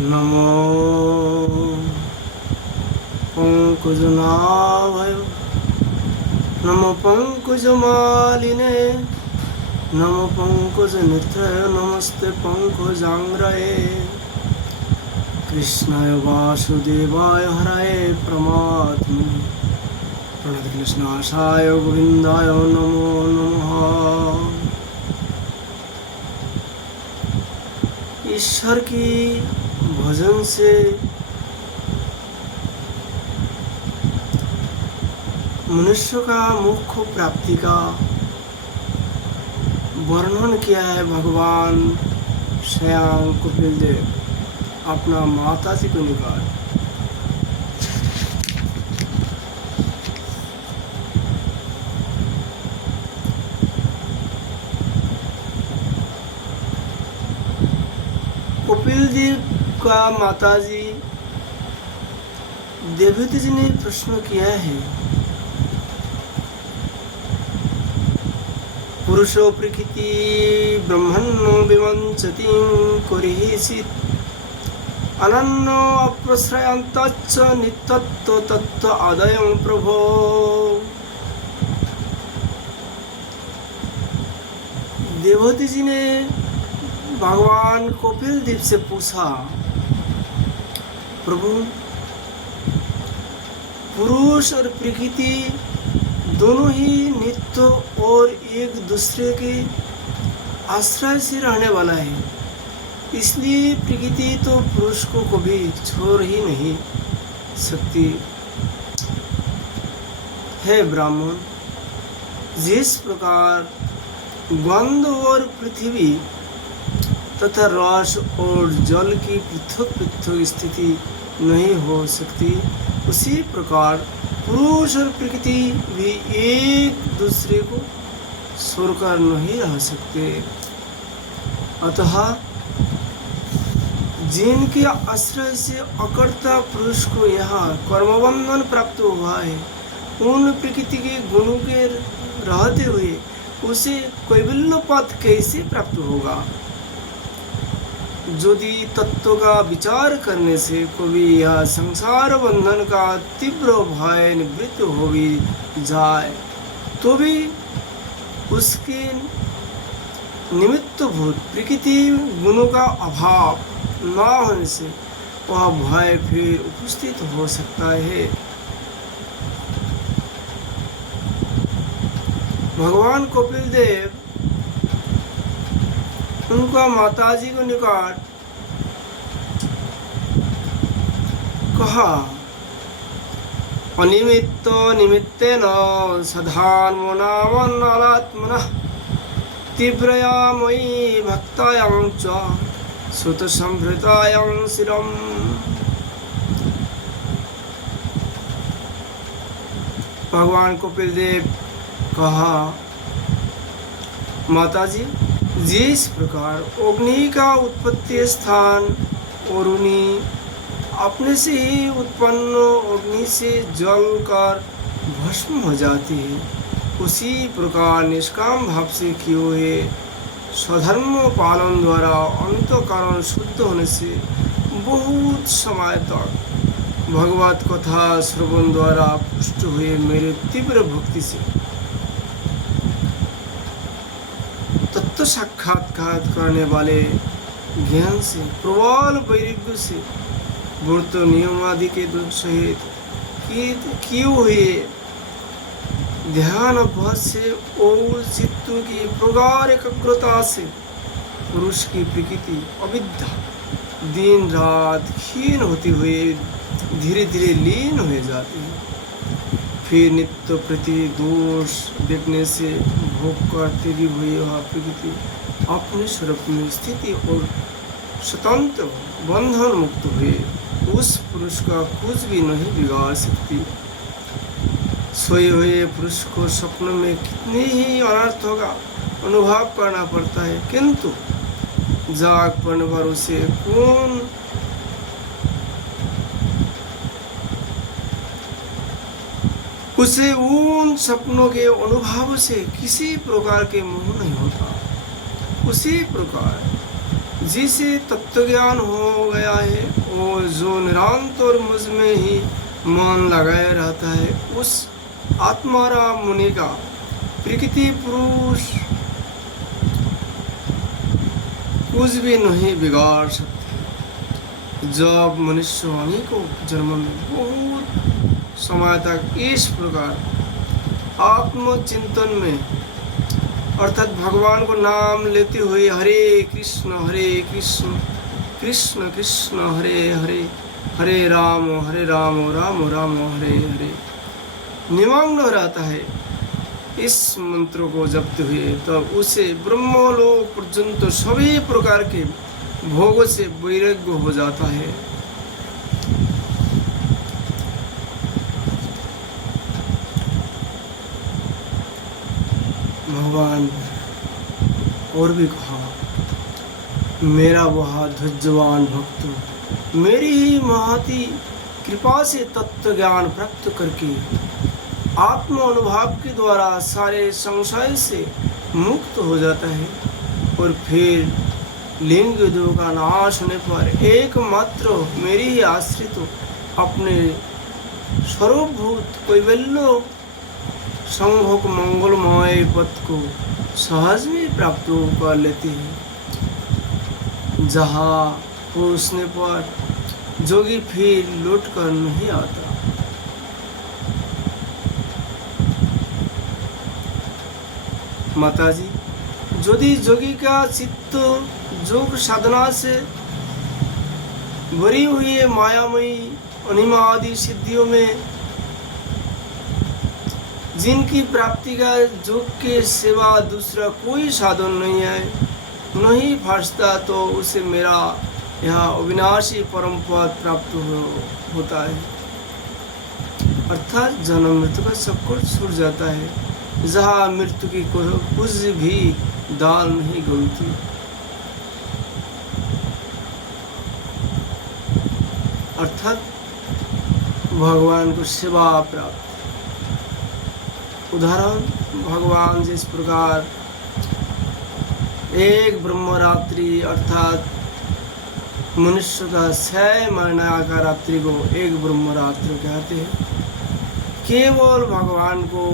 नमो पंकजनाभय नमो पंकजमालिने नमो पंकजनेत्रय नमस्ते पंकजांग्रये कृष्णाय वासुदेवाय हराय प्रमात्म प्रणत कृष्णाशाय गोविंदाय नमो नमः। ईश्वर की भजन से मनुष्य का मोक्ष प्राप्ति का वर्णन किया है भगवान स्वयं कपिल देव अपना माता जी को निकाल। कपिल देव का माताजी देवहूति जी ने प्रश्न किया है, पुरुषो प्रकृति ब्रह्मण्यो विमंचति कुर्हिषित् अनन्यो अप्रश्रयन्तच्च नित्यत्व तत्व आदयं प्रभो। देवहूति जी ने भगवान कपिल देव से पूछा, प्रभु पुरुष और प्रकृति दोनों ही नित्य और एक दूसरे के आश्रय से रहने वाला है, इसलिए प्रकृति तो पुरुष को कभी छोड़ ही नहीं सकती। हे ब्राह्मण, जिस प्रकार गंध और पृथ्वी तथा रस और जल की पृथक पृथक स्थिति नहीं हो सकती, उसी प्रकार पुरुष और प्रकृति भी एक दूसरे को छोड़कर नहीं रह सकते। अतः जिनके आश्रय से अकर्ता पुरुष को यहाँ कर्मबंधन प्राप्त हुआ है, उन प्रकृति के गुणों के रहते हुए उसे कैवल्य पद कैसे प्राप्त होगा? यदि तत्व का विचार करने से कभी यह संसार बंधन का तीव्र भय निवृत्त हो भी जाए, तो भी उसके निमित्तभूत प्रकृति गुणों का अभाव न होने से वह भय फिर उपस्थित हो सकता है। भगवान कपिल देव उनका माताजी को निकट कहा, अनिमित्त निमित्तेन सधान्मो नामन्नालात्मनः तीव्रया मयि भक्तायां च सुतसंभृतायां शिरम्। भगवान कपिल देव कहा, माताजी, जिस प्रकार अग्नि का उत्पत्ति स्थान अरुणी अपने से ही उत्पन्न अग्नि से जल कर भस्म हो जाती है, उसी प्रकार निष्काम भाव से किए हुए स्वधर्म पालन द्वारा अंतःकरण शुद्ध होने से बहुत समय तक भगवत कथा श्रवण द्वारा पुष्ट हुए मेरे तीव्र भक्ति से तत्व साक्षात्कार करने वाले ज्ञान से प्रबल वैराग्य से व्रत नियम आदि के सहित किए हुए ध्यान अभ्यास से और चित्त की प्रगाढ़ एकाग्रता से पुरुष की प्रकृति अविद्या दिन रात क्षीण होती हुई धीरे धीरे लीन हो जाती है। फिर नित्य प्रति दोष देखने से भोग करती हुई वह प्रकृति अपने स्वरूप में स्थिति और स्वतंत्र बंधन मुक्त हुए उस पुरुष का कुछ भी नहीं बिगाड़ सकती। सोए हुए पुरुष को स्वप्न में कितने ही अनर्थों का अनुभव करना पड़ता है, किंतु जाग पड़ने पर उसे कौन उसे उन सपनों के अनुभव से किसी प्रकार के मोह नहीं होता। उसी प्रकार जिसे तत्व ज्ञान हो गया है और जो निरंतर मुझ में ही मन लगाए रहता है, उस आत्माराम मुनि का प्रकृति पुरुष कुछ भी नहीं बिगाड़ सकते। जब मनुष्य अनेकों जन्म में बहुत समय तक इस प्रकार आत्मचिंतन में अर्थात भगवान को नाम लेते हुए हरे कृष्ण कृष्ण कृष्ण हरे हरे, हरे राम राम राम हरे हरे निमग्न रहता है, इस मंत्र को जपते हुए, तब उसे ब्रह्मलोक पर्यंत सभी प्रकार के भोगों से वैराग्य हो जाता है। भगवान और भी कहा, मेरा वह धैर्यवान भक्त मेरी ही महती कृपा से तत्व ज्ञान प्राप्त करके आत्म अनुभव के द्वारा सारे संशय से मुक्त हो जाता है और फिर लिंग दो का नाश होने पर एकमात्र मेरी ही आश्रित अपने स्वरूपभूत कैवल्य संभोग मंगलमय पद को सहज में प्राप्त कर लेते हैं, जहाँ पहुँचने पर जोगी फिर लौट कर नहीं आता। माताजी, यदि जोगी का चित्त योग साधना से भरी हुई मायामयी अनिमा आदि सिद्धियों में जिनकी प्राप्ति का योग के सिवा दूसरा कोई साधन नहीं है, नहीं फंसता, तो उसे मेरा यह अविनाशी परम पद प्राप्त होता है, अर्थात जन्म मृत्यु का सब कुछ छूट जाता है, जहाँ मृत्यु की कुछ भी दाल नहीं गलती। अर्थात भगवान को सेवा प्राप्त। उदाहरण, भगवान जिस प्रकार एक ब्रह्मरात्रि अर्थात मनुष्य का 6 महीना का रात्रि को एक ब्रह्मरात्रि कहते हैं, केवल भगवान को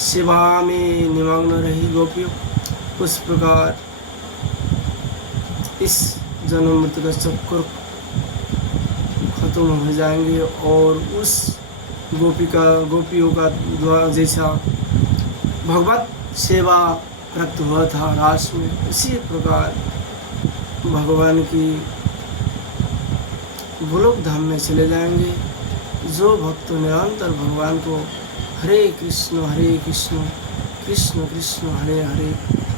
सेवा में निमग्न रही गोपियों, उस प्रकार इस जन्म मृत्यु का चक्कर खत्म हो जाएंगे और उस गोपियों का द्वारा जैसा भगवत सेवा प्राप्त हुआ था रास में, इसी प्रकार भगवान की गोलोक धाम में चले जाएंगे। जो भक्त निरंतर भगवान को हरे कृष्ण कृष्ण कृष्ण हरे हरे,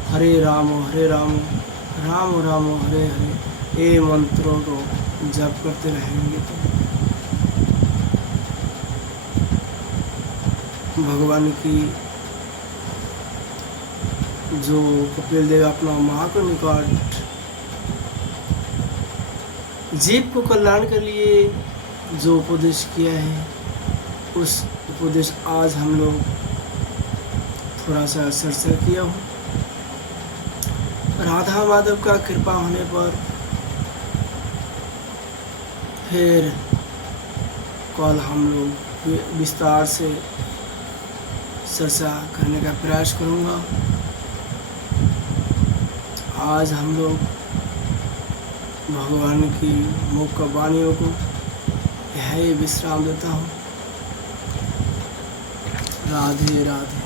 हरे राम राम राम हरे हरे ये मंत्रों को जप करते रहेंगे तो भगवान की जो कपिल देव अपना माँ को निकट जीव को कल्याण के लिए जो उपदेश किया है, उस उपदेश आज हम लोग थोड़ा सा चर्चा किया हूँ। राधा माधव का कृपा होने पर फिर कल हम लोग विस्तार से चर्चा करने का प्रयास करूँगा। आज हम लोग भगवान की मुख वाणियों को यही विश्राम देता हूँ। राधे राधे।